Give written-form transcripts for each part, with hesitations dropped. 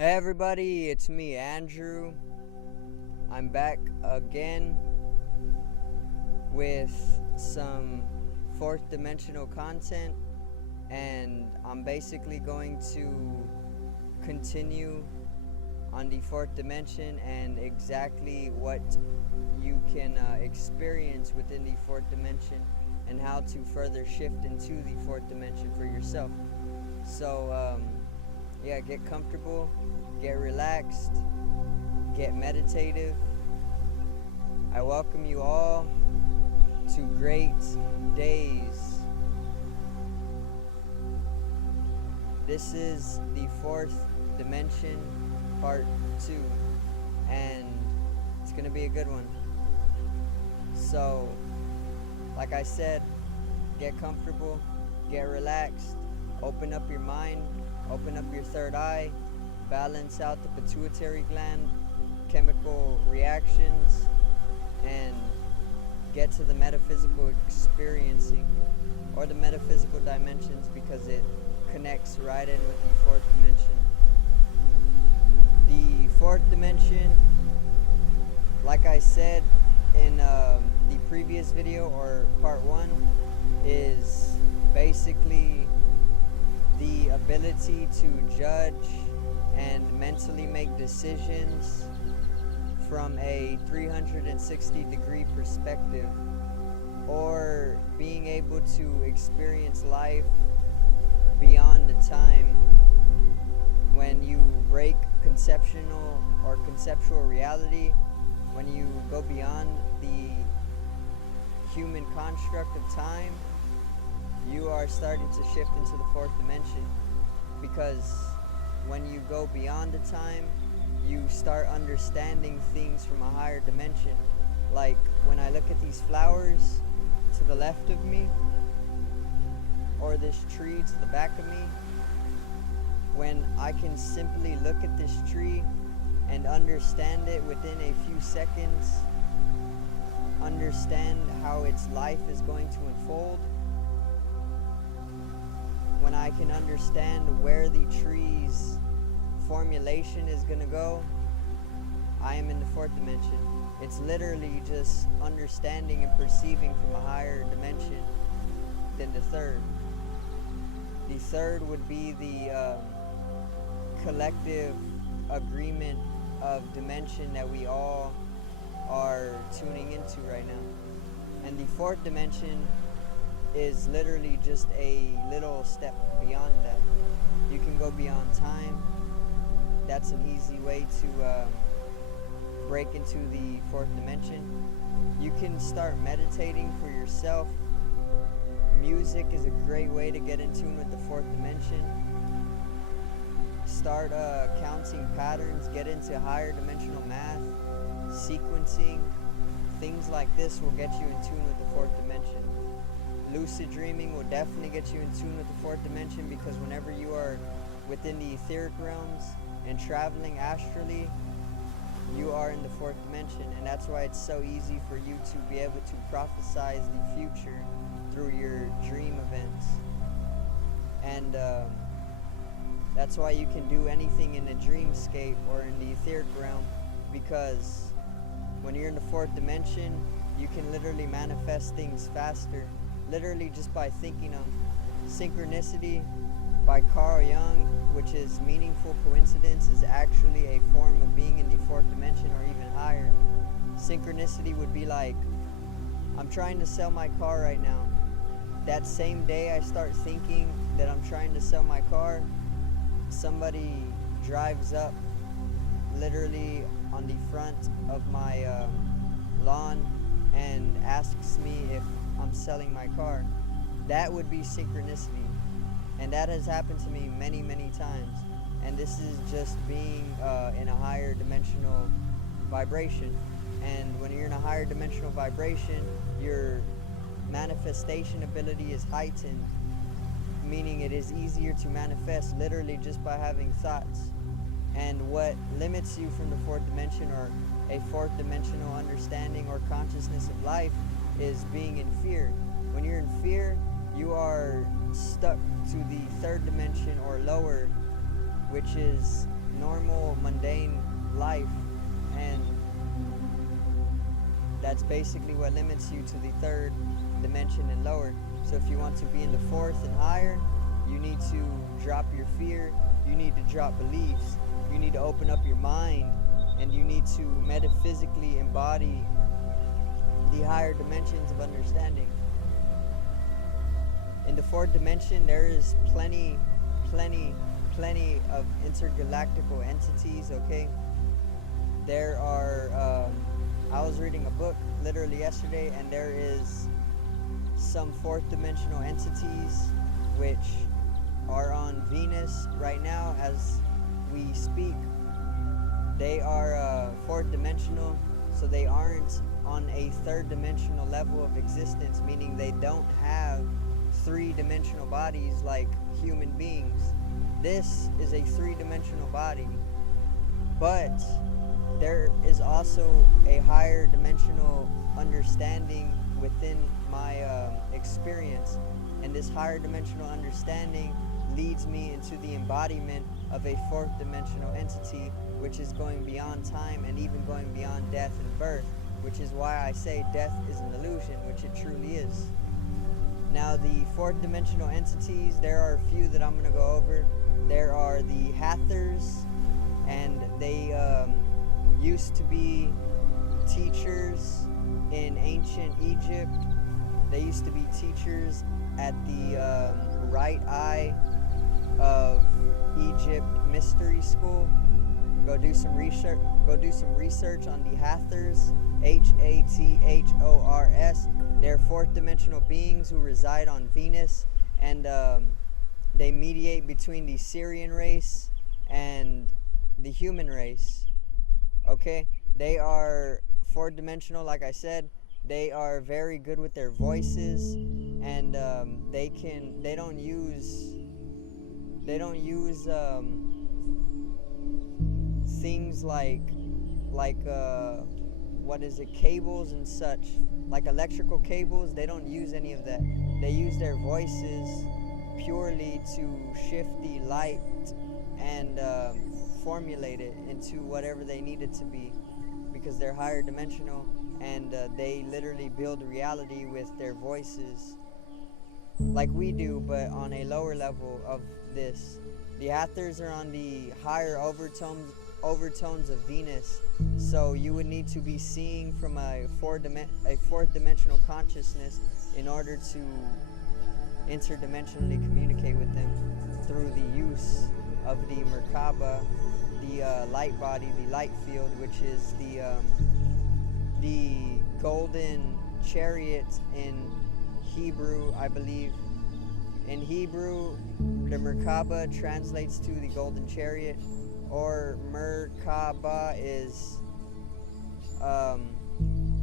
Hey everybody, it's me, Andrew. I'm back again with some fourth dimensional content, and I'm basically going to continue on the fourth dimension and exactly what you can experience within the fourth dimension and how to further shift into the fourth dimension for yourself. So, get comfortable, get relaxed, get meditative. I welcome you all to Great Days. This is the fourth dimension, part 2, and it's going to be a good one. So, like I said, get comfortable, get relaxed, open up your mind, open up your third eye, balance out the pituitary gland, chemical reactions, and get to the metaphysical experiencing, or the metaphysical dimensions, because it connects right in with the fourth dimension. The fourth dimension, like I said in the previous video, or part 1, is basically the ability to judge and mentally make decisions from a 360-degree perspective, or being able to experience life beyond the time when you break conceptual reality, when you go beyond the human construct of time. You are starting to shift into the fourth dimension, because when you go beyond the time, you start understanding things from a higher dimension. Like when I look at these flowers to the left of me, or this tree to the back of me, when I can simply look at this tree and understand it within a few seconds, understand how its life is going to unfold, when I can understand where the tree's formulation is going to go, I am in the fourth dimension. It's literally just understanding and perceiving from a higher dimension than the third. The third would be the collective agreement of dimension that we all are tuning into right now. And the fourth dimension is literally just a little step beyond that. You can go beyond time. That's an easy way to break into the fourth dimension. You can start meditating for yourself. Music is a great way to get in tune with the fourth dimension. Start counting patterns, get into higher dimensional math, sequencing. Things like this will get you in tune with the fourth dimension. Lucid dreaming will definitely get you in tune with the fourth dimension, because whenever you are within the etheric realms and traveling astrally, you are in the fourth dimension. And that's why it's so easy for you to be able to prophesize the future through your dream events. And that's why you can do anything in a dreamscape or in the etheric realm, because when you're in the fourth dimension, you can literally manifest things faster, literally just by thinking them. Synchronicity by Carl Jung, which is meaningful coincidence, is actually a form of being in the fourth dimension, or even higher. Synchronicity would be like, I'm trying to sell my car right now. That same day I start thinking that I'm trying to sell my car, somebody drives up literally on the front of my lawn and asks me if I'm selling my car. That would be synchronicity, and that has happened to me many times. And this is just being in a higher dimensional vibration. And when you're in a higher dimensional vibration, your manifestation ability is heightened, meaning it is easier to manifest literally just by having thoughts. And what limits you from the fourth dimension, or a fourth dimensional understanding or consciousness of life, is being in fear. When you're in fear, you are stuck to the third dimension or lower, which is normal, mundane life, and that's basically what limits you to the third dimension and lower. So if you want to be in the fourth and higher, you need to drop your fear, you need to drop beliefs, you need to open up your mind, and you need to metaphysically embody the higher dimensions of understanding. In the fourth dimension, there is plenty of intergalactical entities, okay? There are, I was reading a book literally yesterday, and there is some fourth dimensional entities which are on Venus right now as we speak. They are fourth dimensional, so they aren't on a third dimensional level of existence, meaning they don't have three-dimensional bodies like human beings. This is a three-dimensional body, but there is also a higher dimensional understanding within my experience, and this higher dimensional understanding leads me into the embodiment of a fourth dimensional entity, which is going beyond time and even going beyond death and birth, which is why I say death is an illusion, which it truly is. Now, the fourth dimensional entities, there are a few that I'm going to go over. There are the Hathors, and they used to be teachers in ancient Egypt. They used to be teachers at the right eye of Egypt Mystery School. Go do some research on the Hathors, Hathors. They're fourth dimensional beings who reside on Venus, and they mediate between the Syrian race and the human race. Okay, they are fourth dimensional, like I said. They are very good with their voices, and they don't use things like cables and such, like electrical cables. They don't use any of that. They use their voices purely to shift the light and formulate it into whatever they need it to be, because they're higher dimensional, and they literally build reality with their voices like we do, but on a lower level of this. The Hathors are on the higher overtones of Venus, so you would need to be seeing from a fourth dimensional consciousness in order to interdimensionally communicate with them through the use of the mer-ka-ba, the light body, the light field, which is the golden chariot in Hebrew, I believe. In Hebrew, the mer-ka-ba translates to the golden chariot, or mer-ka-ba is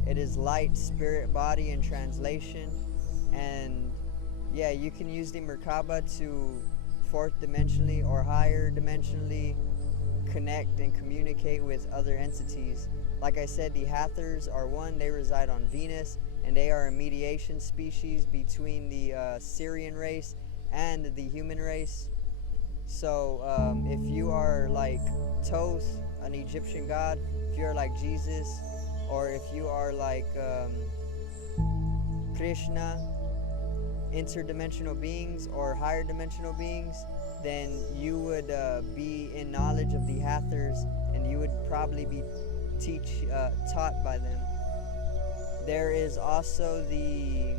it is light, spirit, body in translation. And yeah, you can use the mer-ka-ba to fourth dimensionally or higher dimensionally connect and communicate with other entities. Like I said, the Hathors are one. They reside on Venus, and they are a mediation species between the Syrian race and the human race. So if you are like Thoth, an Egyptian god, if you are like Jesus, or if you are like Krishna, interdimensional beings or higher dimensional beings, then you would be in knowledge of the Hathors, and you would probably be taught by them. There's also the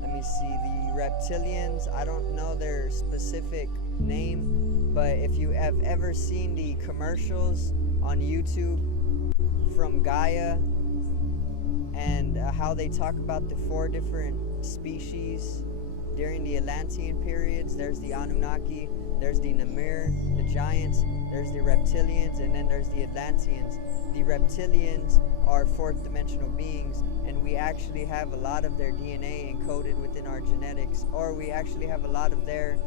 let me see, the reptilians. I don't know their specific name, but if you have ever seen the commercials on YouTube from Gaia, and how they talk about the 4 different species during the Atlantean periods. There's the Anunnaki, there's the Namir, the giants, there's the reptilians, and then there's the Atlanteans. The reptilians are 4th dimensional beings, and we actually have a lot of their DNA encoded within our genetics, or we actually have a lot of their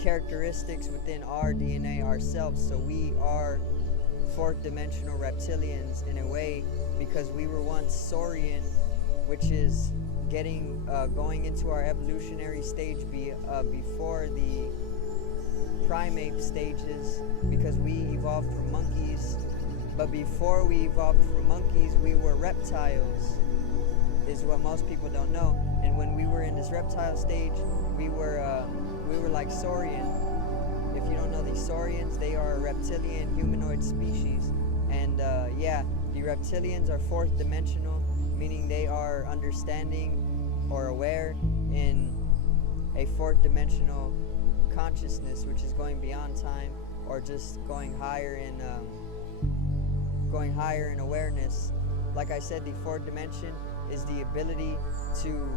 characteristics within our DNA ourselves. So we are 4th dimensional reptilians in a way, because we were once Saurian, which is going into our evolutionary stage before the primate stages, because we evolved from monkeys. But before we evolved from monkeys, we were reptiles, is what most people don't know. And when we were in this reptile stage, we were like saurian. If you don't know these saurians, they are a reptilian humanoid species. And yeah, the reptilians are fourth dimensional, meaning they are understanding or aware in a fourth dimensional consciousness, which is going beyond time, or just going higher in awareness. Like I said, the fourth dimension is the ability to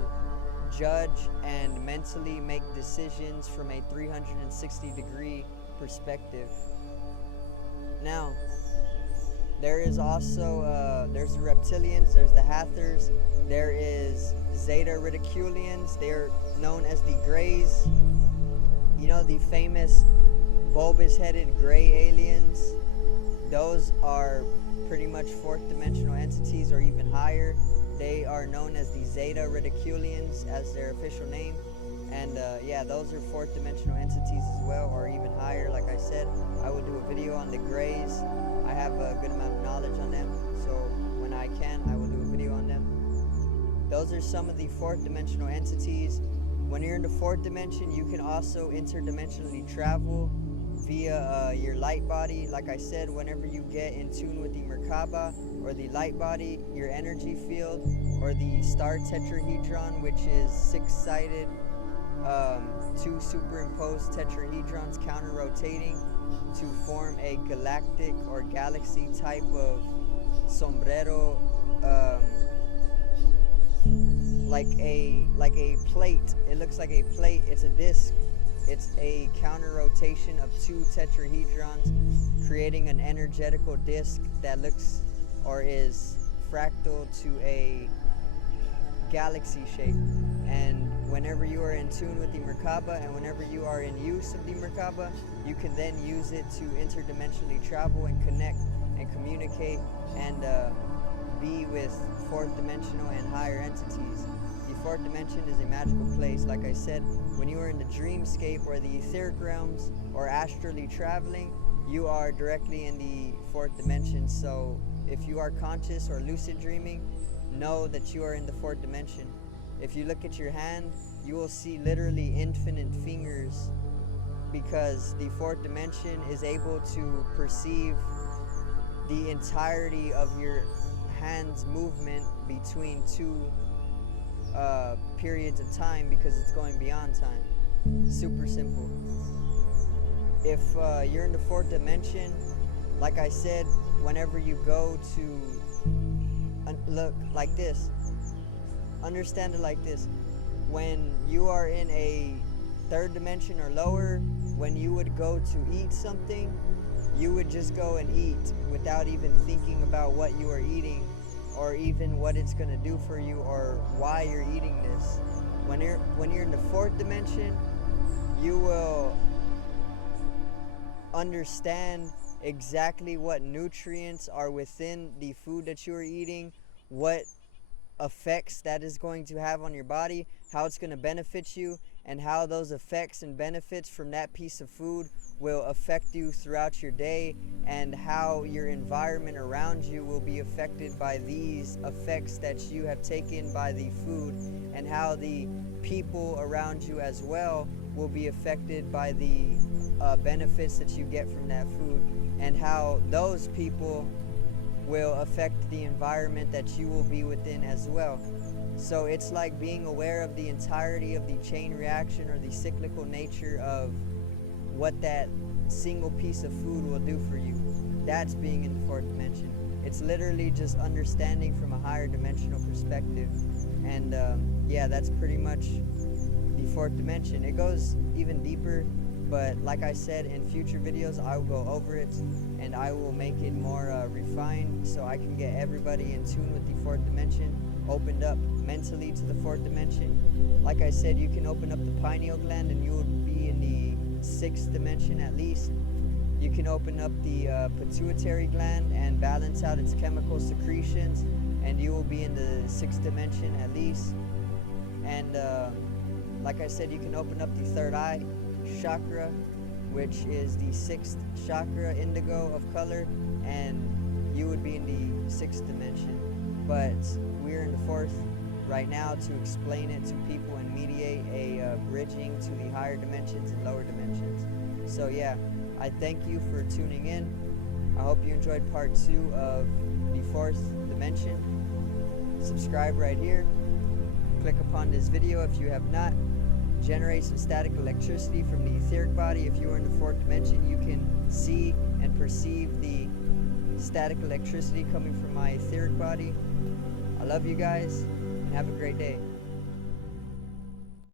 judge and mentally make decisions from a 360-degree perspective. Now, there is also there's the reptilians, there's the Hathors, there is Zeta Reticulians. They're known as the Greys. You know, the famous bulbous-headed gray aliens. Those are pretty much fourth dimensional entities, or even higher. They are known as the Zeta Reticulians as their official name. And yeah, those are fourth dimensional entities as well, or even higher. Like I said, I will do a video on the Greys. I have a good amount of knowledge on them, so when I can, I will do a video on them. Those are some of the fourth dimensional entities. When you're in the fourth dimension, you can also interdimensionally travel via your light body. Like I said, whenever you get in tune with the mer-ka-ba, or the light body, your energy field, or the star tetrahedron, which is six-sided, two superimposed tetrahedrons counter-rotating to form a galactic or galaxy type of sombrero, like a plate. It looks like a plate. It's a disc. It's a counter rotation of two tetrahedrons, creating an energetical disc that looks or is fractal to a galaxy shape. And whenever you are in tune with the mer-ka-ba, and whenever you are in use of the mer-ka-ba, you can then use it to interdimensionally travel and connect and communicate and be with fourth dimensional and higher entities. The fourth dimension is a magical place. Like I said, when you are in the dreamscape or the etheric realms or astrally traveling, you are directly in the fourth dimension. So if you are conscious or lucid dreaming, know that you are in the fourth dimension. If you look at your hand, you will see literally infinite fingers, because the fourth dimension is able to perceive the entirety of your hand's movement between two periods of time, because it's going beyond time. Super simple. If you're in the fourth dimension, like I said, whenever you go to look like this, understand it like this. When you are in a third dimension or lower, when you would go to eat something, you would just go and eat without even thinking about what you are eating, or even what it's going to do for you, or why you're eating this. When you're in the fourth dimension, you will understand exactly what nutrients are within the food that you are eating, what effects that is going to have on your body, how it's going to benefit you, and how those effects and benefits from that piece of food will affect you throughout your day, and how your environment around you will be affected by these effects that you have taken by the food, and how the people around you as well will be affected by the benefits that you get from that food, and how those people will affect the environment that you will be within as well. So it's like being aware of the entirety of the chain reaction, or the cyclical nature of what that single piece of food will do for you. That's being in the fourth dimension. It's literally just understanding from a higher dimensional perspective. And yeah, that's pretty much the fourth dimension. It goes even deeper, but like I said, in future videos I will go over it, and I will make it more refined, so I can get everybody in tune with the fourth dimension, opened up mentally to the fourth dimension. Like I said, you can open up the pineal gland and you will be in the sixth dimension at least. You can open up the pituitary gland and balance out its chemical secretions, and you will be in the sixth dimension at least. And like I said, you can open up the third eye chakra, which is the sixth chakra, indigo of color, and you would be in the sixth dimension. But we're in the fourth right now to explain it to people and mediate a bridging to the higher dimensions and lower dimensions. So yeah, I thank you for tuning in. I hope you enjoyed part 2 of the fourth dimension. Subscribe right here. Click upon this video if you have not. Generate some static electricity from the etheric body. If you are in the fourth dimension, you can see and perceive the static electricity coming from my etheric body. I love you guys, and have a great day.